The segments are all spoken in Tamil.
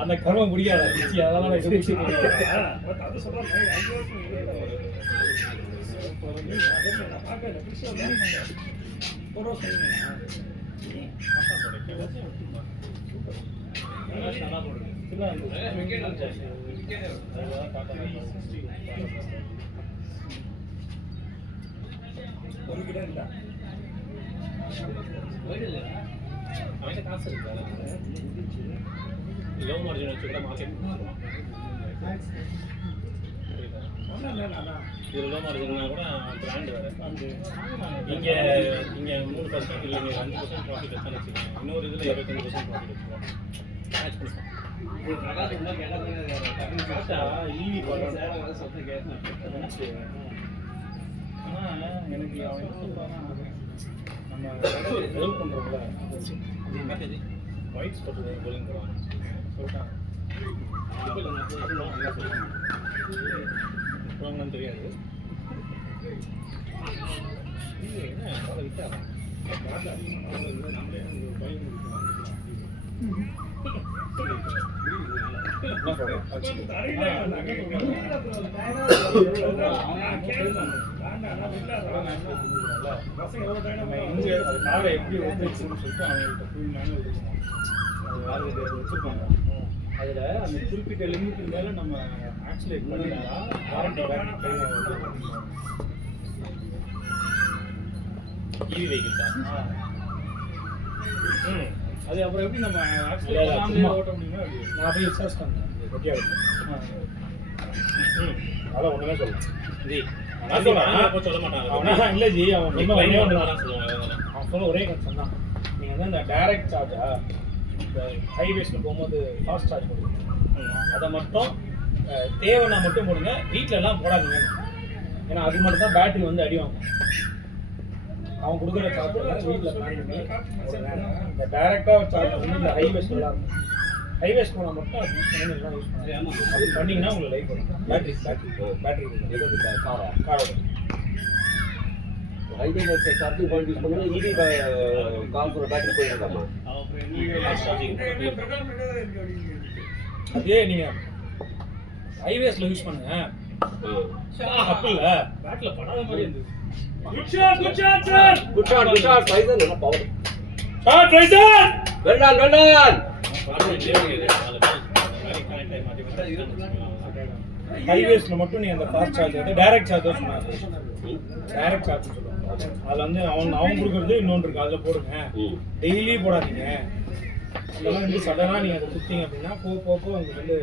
அந்த கர்மம் முடியாது அதெல்லாம் காசு இருக்கு லோ மார்ஜின் வச்சு கூட மார்க்கெட் இது லோ மார்ஜின்னா கூட பிராண்ட் வேறு இங்கே 3% இல்லை நீங்கள் 5% ப்ராஃபிட் வச்சான்னு வச்சுக்கோங்க. இன்னொரு இதில் 25% ப்ராஃபிட் வச்சுக்கோங்க. மேட்ச் பண்ணுவோம். ஈவி ஆனால் எனக்கு அவன் என்ன சொல்கிறான்னா நம்ம ஹெல்ப் பண்ணுறோம்ல ஒயிட் ஸ்பாட் போலிங் போகிறாங்க சொல்லிட்டாங்க. தெரியாது விட்டாங்க எப்படி வச்சுன்னு சொல்லிட்டு அவங்கள்ட்ட வச்சுருப்பாங்க. அதில் அந்த குறிப்பிட்ட லிமிட்டுக்கு மேலே நம்ம ஆக்சிலேட் பண்ணினா வாரண்டி ஈவி வெஹிக்கிள் தான். அது அப்புறம் எப்படி நம்ம ஆக்சிலேட் ஓட்ட முடியுமா? நான் போய் விசாரிச்சு பண்ணேன் கொட்டியாக. அதான் ஒன்றுமே சொல்லலாம் சொல்ல மாட்டாங்க. அவனா இல்லை ஜி அவன் சொல்லுவாங்க. அவன் சொல்ல ஒரே கன்சர்ன் தான். நீங்கள் வந்து இந்த டைரக்ட் சார்ஜா இந்த ஹைவேஸில் போகும்போது ஃபாஸ்ட் சார்ஜ் போடுங்க. அதை மட்டும் தேவைன்னா மட்டும் போடுங்க, வீட்டிலலாம் போடாதீங்க. ஏன்னா அது மட்டும் தான் பேட்டரி வந்து அடி வாங்கும். அவன் கொடுக்குற சார்ஜ் வீட்டில் பிளான் பண்ணி இந்த டைரெக்டாக சார்ஜ் வந்து இந்த ஹைவேஸ்லாம் இருக்கும். ஹைவேஸ் போனால் மட்டும் அது யூஸ் பண்ணி எல்லாம் யூஸ் பண்ணலாம். அது பண்ணிங்கன்னா உங்களுக்கு லைஃப் வரும். பேட்டரி காரோட ஹைவேல சார்ஜிங் பாயிண்ட் யூஸ் பண்ணா ஈவி கார் பேட்டரி போயிடலாமா? அதே நீங்க ஹைவேஸ்ல யூஸ் பண்ணுங்க. தப்பு இல்ல. பேட்ல படாத மாதிரி இருந்துது. குட் ஷாட் ரைசன் என்ன பவர் ஷாட் ரைசன் வெல்டன் ஹைவேஸ்ல மட்டும் நீ அந்த ஃபாஸ்ட் சார்ஜ் வந்து டைரக்ட் சார்ஜ் சொன்னாங்க. டைரக்ட் சார்ஜ் சொல்லுவாங்க. அதில் வந்து அவன் கொடுக்குறது இன்னொன்று இருக்குது, அதில் போடுங்க. டெய்லி போடாதீங்க. அதெல்லாம் வந்து சடனாக நீங்கள் அதை கொடுத்தீங்க அப்படின்னா போக உங்களுக்கு வந்து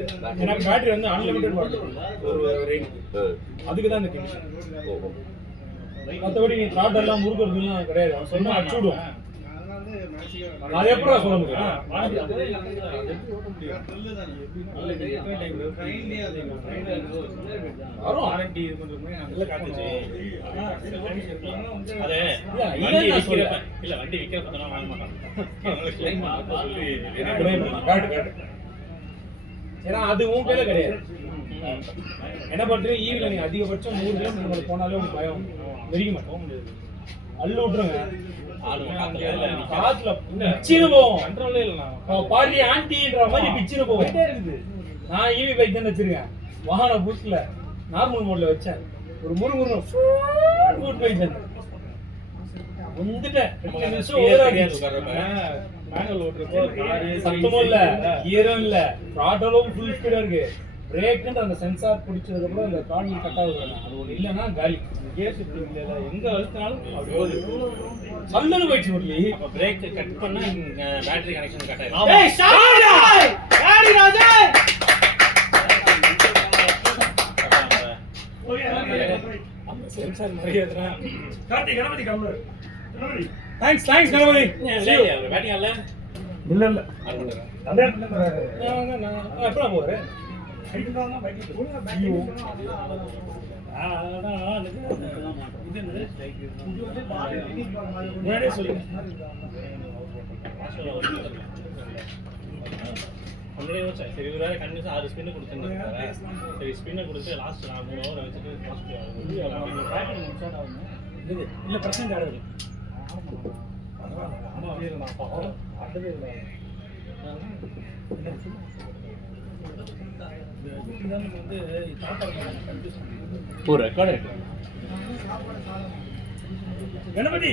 எனக்கு பேட்டரி வந்து அன்லிமிட்டட் வாட்டர் ஒரு ரேஞ்சுக்கு. அதுக்கு தான் இந்த கண்டிஷன். மற்றபடி நீ த்ராட்டெல்லாம் முறுக்கிறதுலாம் கிடையாது. அவன் சொன்னால் அடிச்சுடுவோம். அது எப்படி சொல்ல முடியும்? ஏன்னா அது உன் கையில கிடையாது. என்ன பண்றீங்க? ஈவில நீங்க அதிகபட்சம் 100 கிலோமீட்டர் போனாலே உங்களுக்கு பயம் வெடிக்க மாட்டோம். அள்ளு விட்டுருங்க. காத்துல பிச்சின்னு போவோம். கண்ட்ரோலே இல்லை. பாதி ஆன்டின்ற மாதிரி பிச்சின்னு போவோம். நான் ஈவி பைக் தான் வச்சிருக்கேன். வாகன பூட்ல நார்மல் மோட்ல வச்சேன். ஒரு முறுமுறு பூட் பைக் தான் வந்துட்டேன். சத்தமும் இல்ல, ஈரம் இல்ல, த்ராட்டலும் ஃபுல் ஸ்பீடா இருக்கு. பிரேக்குன்ற அந்த சென்சார் பிடிச்சதுக்கு அப்புறம் அந்த த்ராட்டில் கட் ஆகுது. அது ஒன்று இல்லைன்னா காலி. கேஸ் இல்லை, எங்க அழுத்தினாலும் சல்லு போயிடுச்சு. முரளி பிரேக் கட் பண்ணா பேட்டரி கனெக்ஷன் கட் ஆயிடும். சென்சார் நிறைய கார்த்திக் கணபதி கம்மர். தேங்க்ஸ் கணபதி. பேட்டிங் அல்ல இல்ல இல்ல ஆன் பண்ணுறேன். நான் எப்படா போகிறேன் முன்னாடியே சொல்லுங்க முன்னாடியே யோசிச்சேன் சரி ஒரு வேலை கண்டிப்பாக 6 ஸ்பின்னு கொடுத்துருந்தாங்க. சரி ஸ்பின்னை கொடுத்து லாஸ்ட் நான் 3 ஓவர் வச்சுட்டு இது இல்லை பிரச்சனை ஆடுது ஒரு ரெக்கார்டு இருக்கு. கணபதி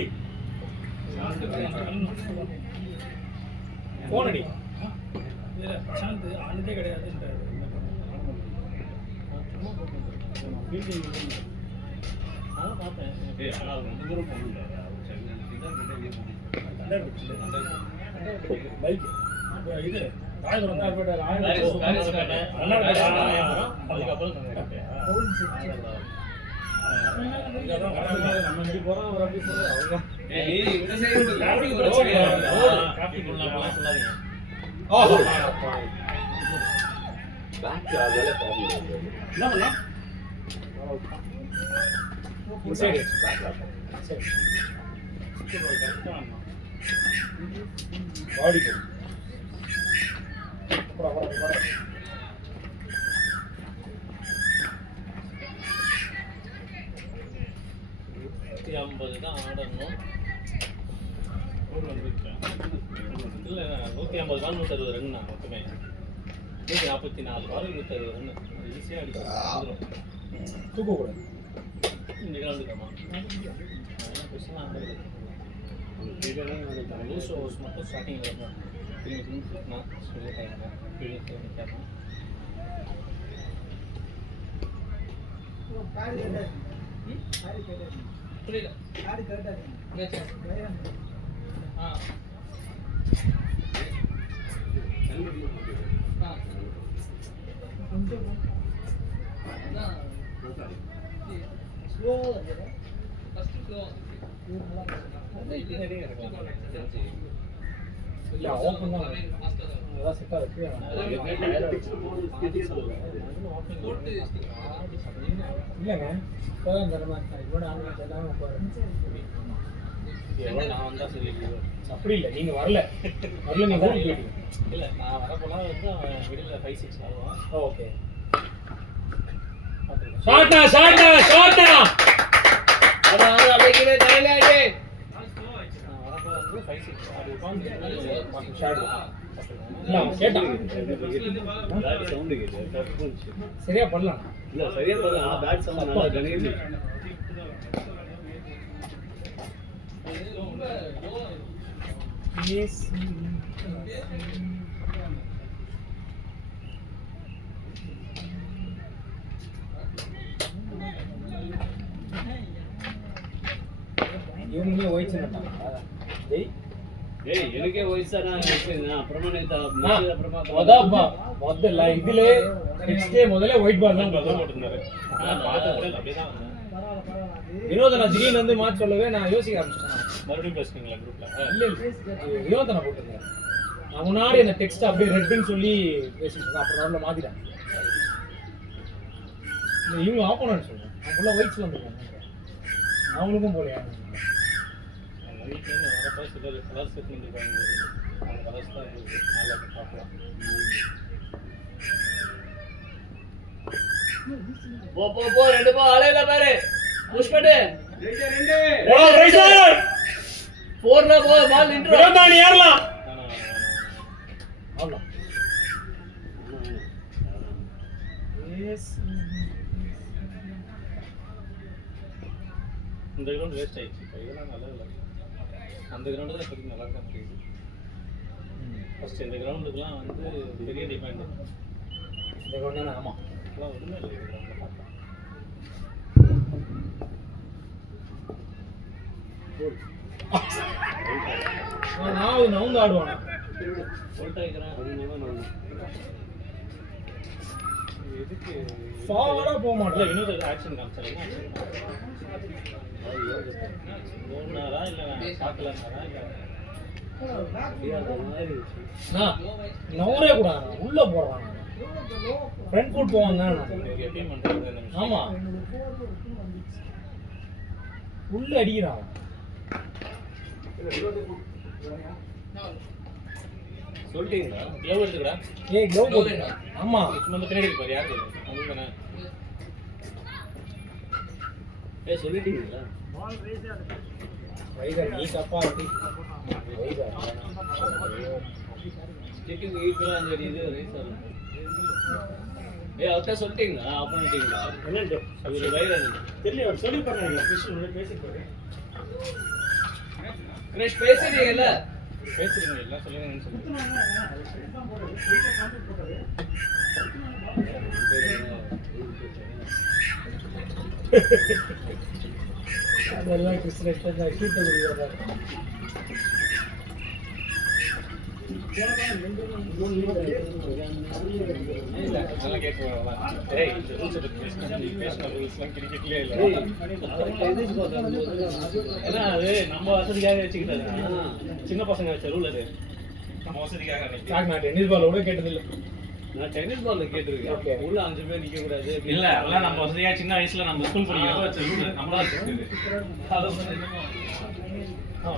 போனடி பிரசாந்த் ஆனதே கிடையாது அதான் பார்த்தேன். ஆனால் ரொம்ப தூரம் போகணும். பைக் இது ராயபுரம் அதுக்கப்புறம் பாடி 150 தான் ஆடணும். இல்லை 150 பால் 160 ரன் நான் மொத்தமே 144 பால் 160 ரன் ஈஸியாக அடிக்கும். தூக்கக்கூடாது இந்த கிரௌண்டுக்காமா லூஸ் ஓவர்ஸ் மட்டும் ஸ்டார்டிங்கில் வரணும். திரும்பி சுற்றினா சொல்லி டைம் நிற்காம புரியல. இல்லை ஓப்பன் தான் அதான் செட்டாக இருக்கு இல்லைங்க இப்போதான் இந்த இவ்வளோ ஆன்லைன் எல்லாமே நான் வந்தால் சரி. அப்படி இல்லை நீங்கள் வரல நீங்கள் ஊருக்கு போயிட்டீங்க. இல்லை நான் வரப்போலாம் வந்து அவன் மிடில் 5-6 ஆடுவான். ஓகே ஷாட்டா ஷாட்டா ஷாட்டா நான் வரப்போ வந்து 5-6 ஆடுவான். சரியா பண்ணலாம் இல்ல சரியா பாருங்க பேட் சவுண்ட் நல்லா கணேது எஸ் இவங்களே வயசுட்டாங்க எனக்கே வயசா நான் அப்புறமா முதல்ல இதுல நெக்ஸ்ட் டே முதல்ல ஒயிட் பால் தான் போட்டிருந்தாரு. அப்படியே தான் வினோதனா திடீர்னு வந்து மாற்றி சொல்லவே நான் யோசிக்க ஆரம்பிச்சிட்டேன். மறுபடியும் பேசுறீங்களா குரூப்ல? இல்ல வினோதனா போட்டிருந்தேன். நான் முன்னாடி அந்த டெக்ஸ்ட் அப்படியே ரெட்னு சொல்லி பேசிட்டு இருக்கேன். அப்புறம் உள்ள மாத்திட்டேன். இவங்க ஆப்போனன்ட் சொல்றேன். ஃபுல்லா ஒயிட்ஸ் வந்துருக்காங்க. அவங்களுக்கும் போலையா வீட்டில் வரப்போ சிலர் கலர் செட் பண்ணிருக்காங்க. அந்த கலர்ஸ் தான் இருக்குது. நல்லா பார்க்கலாம். போ ரெண்டு போ ஆளேல பாரு புஷ் பண்ணு போர்ல போ பால் நின்று வினோதானி ஏறலாம் அவ்வளோ இந்த கிரவுண்ட் வேஸ்ட் ஆயிடுச்சு. இதெல்லாம் நல்லா இல்லை. அந்த கிரவுண்டு தான் இப்போதைக்கு நல்லா இருக்க முடியுது. ஃபஸ்ட் இந்த கிரவுண்டுக்குலாம் வந்து பெரிய டிமாண்ட். இந்த கிரவுண்ட் ஆமாம் இதெல்லாம் ஒன்றுமே இல்லை. இந்த கிரவுண்டில் பார்த்தா நான் நவுந்து ஆடுவானா போல்ட்டாகிறேன். எதுக்கு ஃபார்வர்டா போக மாட்டேன். இன்னொரு ஆக்ஷன் காமிச்சாங்க. ஓடுனாரா இல்லை பார்க்கலன்னாரா இல்லை நவரே கூடாது உள்ள போடுறான் ஃப்ரண்ட் ஃபுட் போவாங்க எப்பயும் பண்ணுறது அந்த விஷயம். ஆமா உள்ள அடிக்கிறான் சொல்லிட்டீங்களா க்ளவ் எடுத்துக்கடா ஏய் க்ளோவ் போடு ஆமா சும்மா வந்து பின்னாடி பாரு யாரு உங்களுக்கு தானே சொல்லிட்டீங்களா வைகர் நீ தப்பா இருக்கு வைகர் ஸ்டிக்கிங் ஈக்குவலாக அந்த இது ரைஸ் ஆகும் அவர்கிட்ட சொல்லிட்டீங்களா ஆஃப் பண்ணிட்டீங்களா என்னண்டு இவர் வைரல் தெரியல அவர் சொல்லி பாருங்க கிருஷ்ணன் பேசி பாரு கிரேஷ் பேசுறீங்கல்ல பேசுறீங்க எல்லாம் சொல்லுங்கன்னு சொல்லுங்க அதெல்லாம் கிருஷ்ணன் ஷூட் பண்ணுவாங்க நல்லா கேட்குவாங்களா ஏய் இந்த ரூல்ஸ் பற்றி பேசின ரூல்ஸ்லாம் கிரிக்கெட்லேயே இல்லை ஏன்னா அது நம்ம வசதிக்காக வச்சுக்கிட்டது சின்ன பசங்க வச்ச ரூல் அது நம்ம வசதிக்காக அன்னைக்கு நான் டென்னிஸ் பால் கூட கேட்டதில்லை நான் டென்னிஸ் பால்ல கேட்டிருக்கேன் உள்ள 5 பேர் நிக்க கூடாது இல்ல அதெல்லாம் நம்ம வசதியா சின்ன வயசுல நம்ம ஸ்கூல் படிக்கிறப்ப வச்ச ரூல் நம்மளா வச்சிருக்குது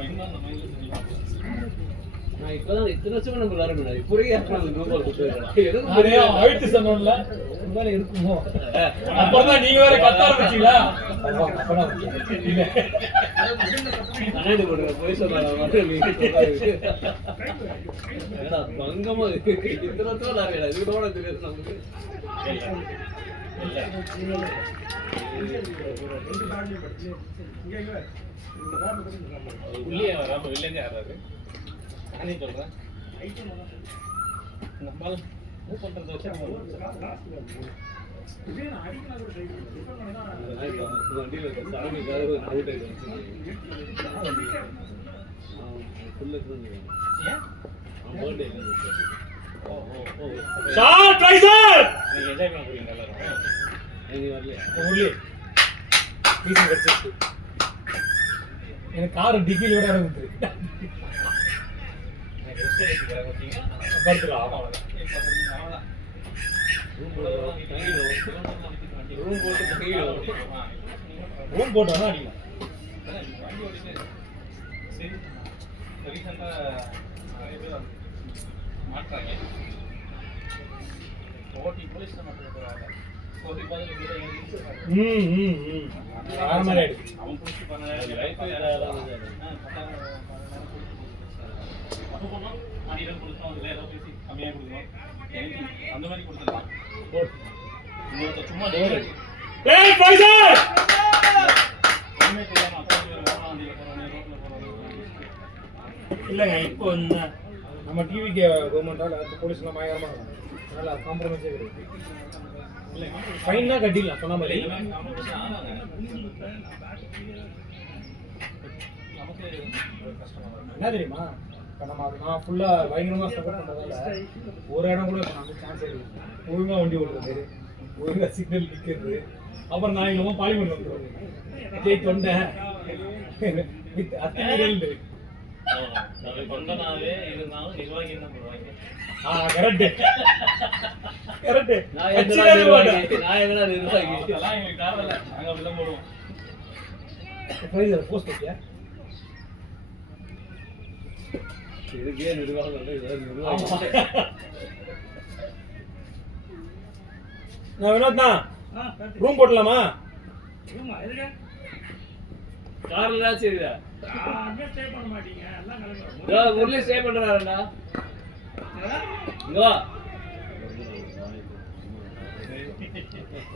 இன்னும் நம்ம நான் இப்பதான் இத்தனை வருஷமா நம்ம விளையாட இப்போயே அழுத்து சொன்னோம்ல உங்களால இருக்குமோ அப்புறம் நீங்க வேற கத்த ஆரம்பிச்சீங்களா இல்ல அண்ணாடி போடுற போய் சொல்லாத மட்டும் நீங்க சொல்லாது ஏடா பங்கமா இத்தனை வருஷமா விளையாட இது கூட தெரியாது நமக்கு உள்ளே வராம இல்லைங்க யாராவது நானே சொல்றேன் நம்மளால மூவ் பண்றதை வச்சு என்ஜாய் பண்ண போறீங்க எல்லாரும் எனக்கு கார் டிக்கில விட இருக்கு ரூம் போட்டோம்னா அடிக்கலாம் மாற்றாங்க ஓட்டி போலீஸ் மட்டும் ஓட்டி அவன் பிடிச்சி பண்ண அடியில் கொடுத்தோம் அதில் ஏதோ பேசி கம்மியாக கொடுக்கணும் எனக்கு அந்த மாதிரி கொடுத்துருக்கான் இன்னொருத்த சும்மா டோர் ஒன்றுமே தெரியாமல் அப்பா வண்டியில் போகிறோம் ரோட்டில் போகிறோம் இல்லைங்க இப்போ இந்த நம்ம டிவிக்கு கவர்மெண்டால் போலீஸ்லாம் பயங்கரமாக இருக்கும் அதனால் காம்ப்ரமைஸே கிடையாது ஃபைன் தான் கட்டிடலாம் சொன்ன மாதிரி என்ன தெரியுமா இப்போ நம்ம நான் ஃபுல்லாக பயங்கரமாக சப்போர்ட் பண்ணுறதால ஒரு இடம் கூட இப்போ நமக்கு சான்ஸ் இருக்குது ஒழுங்காக வண்டி ஓட்டுறது ஒழுங்காக சிக்னல் நிற்கிறது அப்புறம் நான் என்னமோ பார்லிமெண்ட் வந்துடுவேன் விஜய் தொண்டை அத்தனை கொண்டனாவே இருந்தாலும் நிர்வாகி என்ன பண்ணுவாங்க கரெக்ட் நான் எங்கடா நிர்வாகி அதெல்லாம் எங்களுக்கு காரணம் இல்லை நாங்கள் அப்படிதான் போடுவோம் போஸ்ட் வச்சியா இதுக்கே நிர்வாகம் நான் வினோத் தான் ரூம் போடலாமா கார்ல சரிடா முரளி ஸ்டே பண்றாருடா இங்க வா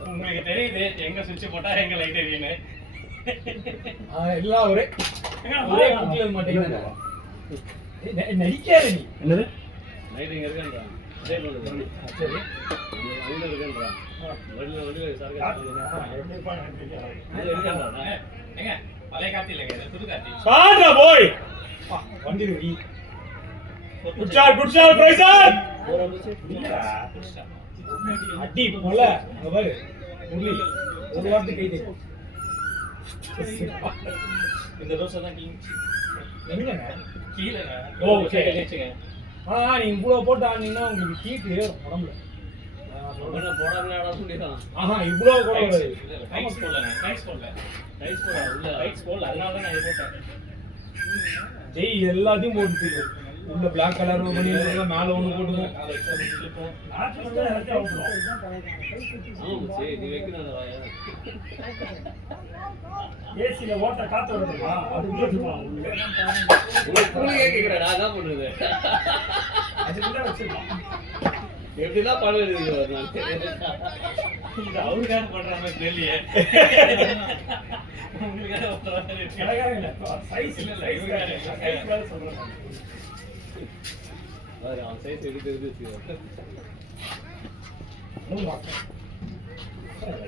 உங்களுக்கு தெரியுது எங்க சுவிட்ச் போட்டா எங்க லைட் எரியுன்னு எல்லாம் ஒரே குட்டில மாட்டேங்குது நடிக்காத நீ என்னது லைட் இங்க இருக்கேன்றான் ஸ்டே பண்ணுது சரி அங்க இருக்கேன்றான் வெளியில ஏங்க பழைய கார்த்தி இல்லைங்க புது கார்த்தி சாடா போய் வண்டி ரெடி குட் ஷாட் பிரைசர் அடி போல அங்க பாரு முரளி ஒரு வார்த்தை கைது இந்த ரோஸ் தான் கிங் என்னங்க ஓ சரி நீ இவ்வளோ போட்டு ஆனீங்கன்னா உங்களுக்கு ஹீட் ஏறும் உடம்புல. இவ்வளோ ஜெய் எல்லாத்தையும் போட்டு உள்ள பிளாக் கலர் பண்ணி மேல ஒண்ணு போட்டுக்கோ. ஏசில ஓட்ட காத்து வருதுமா அது உள்ள பண்றது எப்படிலாம் படம் அவருக்காக பண்ற மாதிரி தெரியலையே. அவன் சைஸ் எடுத்து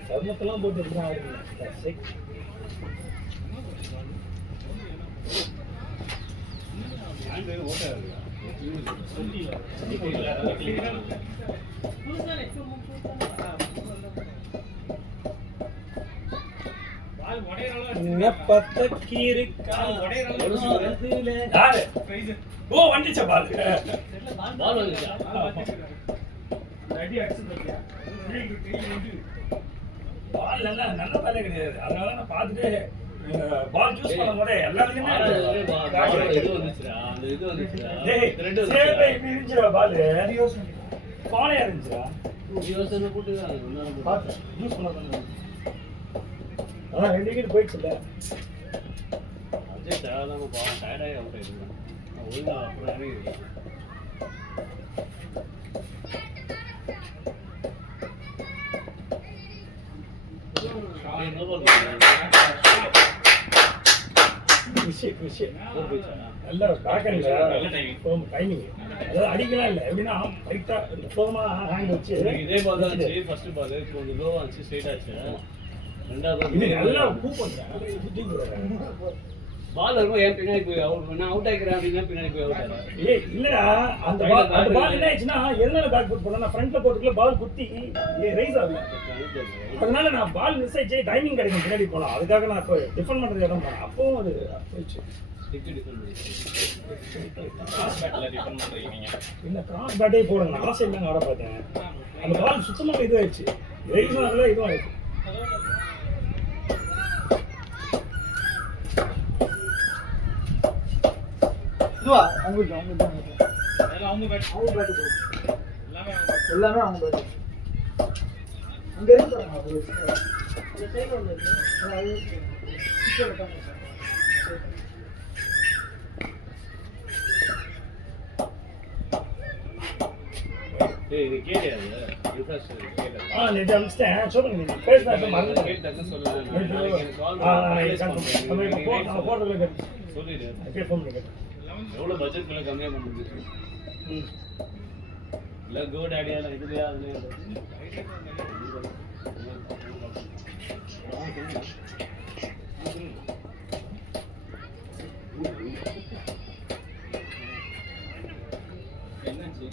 சர்மத்தெல்லாம் போட்டு வந்துச்சா பால் பால் நல்ல பாலே கிடையாது. அதனால நான் பார்த்துட்டு பால் சூஸ் பண்ணும் போதே எல்லாத்தையுமே இருந்துச்சுடா பால் பாலையா இருந்துச்சுடா அதான் 2 விக்கெட் போயிடுச்சுல்ல. அஜய் தேவையில்லாம பாவம் டயர்டாகி அவுட் ஆகிடுறான். ஒழுங்கா அப்புறம் நல்ல டைமிங் அதாவது அடிக்கலாம் இல்லை எப்படின்னா ரைட்டா ஹேண்ட் வச்சு இதே பால் தான் ஆச்சு. ஃபர்ஸ்ட் பால் கொஞ்சம் லோவா ஆச்சு, ஸ்ட்ரைட் ஆச்சு. ரெண்டாவது பால் இருக்கும் என் பின்னாடி போய் அவுட் நான் அவுட் ஆகிக்கிறேன் அப்படின்னா பின்னாடி போய் அவுட் ஆகிறேன். இல்லடா அந்த பால் என்ன ஆச்சுன்னா எதனால பேக் ஃபுட் பண்ணா நான் ஃப்ரண்ட்ல போட்டுக்கல பால் குத்தி ரைஸ் ஆகல. அதனால நான் பால் மிஸ் ஆயிடுச்சு, டைமிங் கிடைக்கும் பின்னாடி போலாம். அதுக்காக நான் இப்போ டிஃபன் பண்றது இடம் போனேன். அப்பவும் அது போயிடுச்சு. இல்லை கிராஸ் பேட்டே போடுங்க நான் ஆசை இல்லைங்க ஆட பார்த்தேன். அந்த பால் சுத்தமாக இதுவாகிடுச்சு, ரைஸும் ஆகல இதுவும் ஆயிடுச்சு. எல்லாமே அவங்க பேட் அங்க இருக்கு இது கேட்டியாது ரிஃப்ரெஷ் கேட்டா நேற்று அனுப்பிச்சிட்டேன். சொல்லுங்க நீங்கள் பேசுகிறேன் மறந்து கேட்டேன்னு சொல்லுவேன். சொல்லிடு ஃபோன் பண்ணி கேட்டேன். எவ்வளோ பட்ஜெட்குள்ள கம்மியாக பண்ண முடியும்? இல்லை கோ டேடியா இதுலையா அதுலையா என்னாச்சு?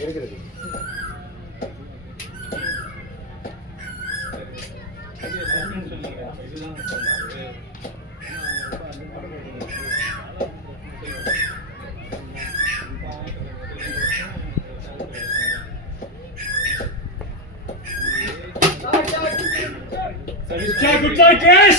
இருக்கிறது Good try, Chris!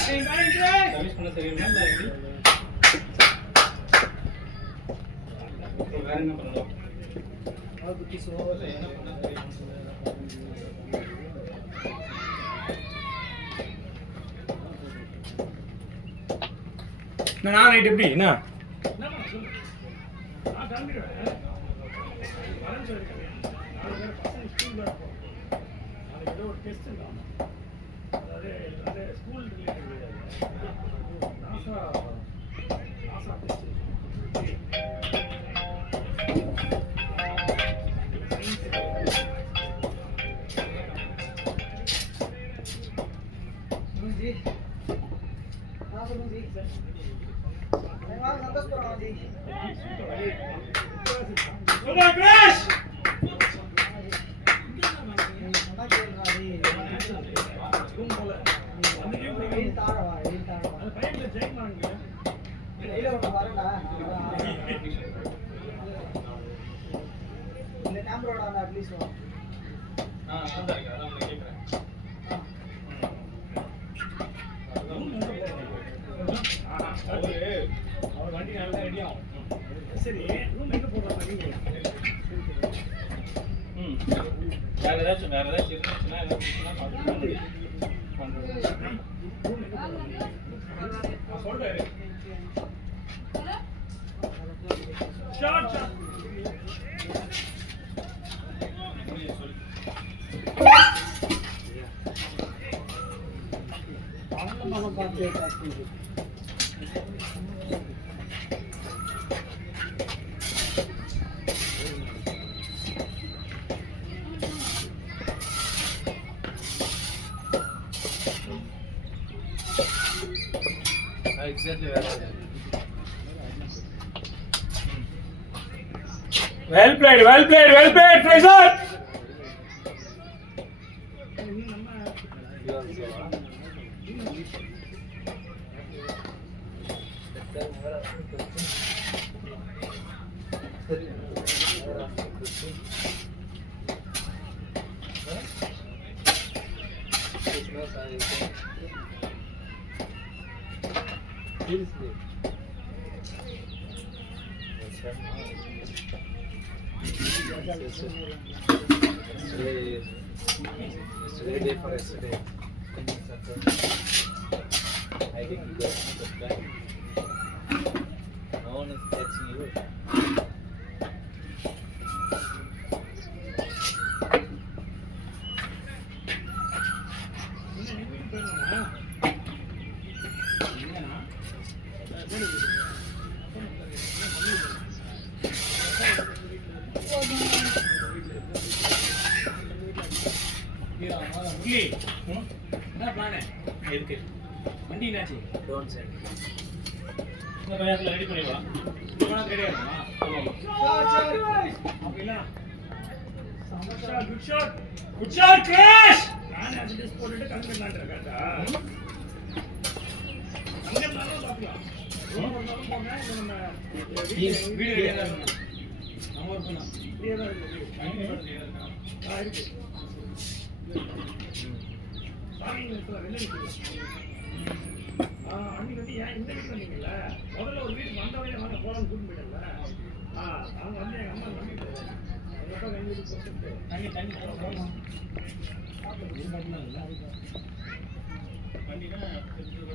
நான் நைட் எப்படி என்ன அது ஒரு டெஸ்ட் இல்லாமல் அதாவது அது school related NASA NASA test जी हाँ सुनो जी मैं संतोष कर रहा हूँ जी सुनो क्रैश मना खेल रहा जी तुम बोले ये तारवा அது பையன்ல ஜெயின் வாங்க இல்ல ஒரு வரடா இல்ல கேமராடா நான் ப்ளீஸ் வா அந்த இருக்கு அதான் நான் கேக்குறேன் அவர் வண்டி நல்லா ரெடி ஆகும் சரி ரூம் எங்க போடுற மாதிரி வேற ஏதாச்சும் இருந்துச்சுன்னா ஏதாச்சும் பண்றேன் சொல்றேன் ஷார்ட் நம்ம பார்த்து cost exactly well played Fraser Yesterday day for yesterday. I think you got the back. No one is catching you. என்ன பிளான் இருக்கு வண்டி என்னாச்சு Don't say. இந்த பையன்ல ரெடி பண்ணிவா இவனா ரெடியா இருக்கா அப்படினா குட் ஷாட் கிராஷ் நான் அட்ஜஸ்ட் போட்டுட்டு கன்வெர்ட் இருக்கேன்டா அங்க நல்லா பாக்கலாம் வீடியோ ரெடியா தான் நம்ம ஒரு பண்ணா ரெடியா தான் இருக்கு இருக்கு அன்னைக்கு வந்து ஏன் இந்த வீட்டுல வந்தீங்கல்ல முதல்ல ஒரு வீட்டுக்கு வந்தவங்க வாங்க போலாம் கூட்டு போயிட்டல அவங்க வந்து எங்க அம்மா நம்பிட்டு எங்க அப்பா எங்க வீட்டுக்கு போட்டு தண்ணி போகலாம் வண்டினா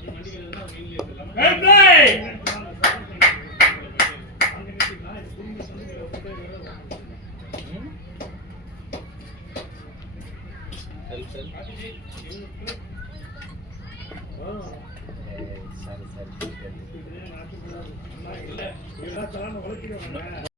வண்டிகள் தான் வெயிலே இல்லாம அங்க நிறுத்திக்கலாம் இது புரிஞ்சு சொல்லி Sorry. இல்ல இதெல்லாம் தராம வளர்க்கிறோம்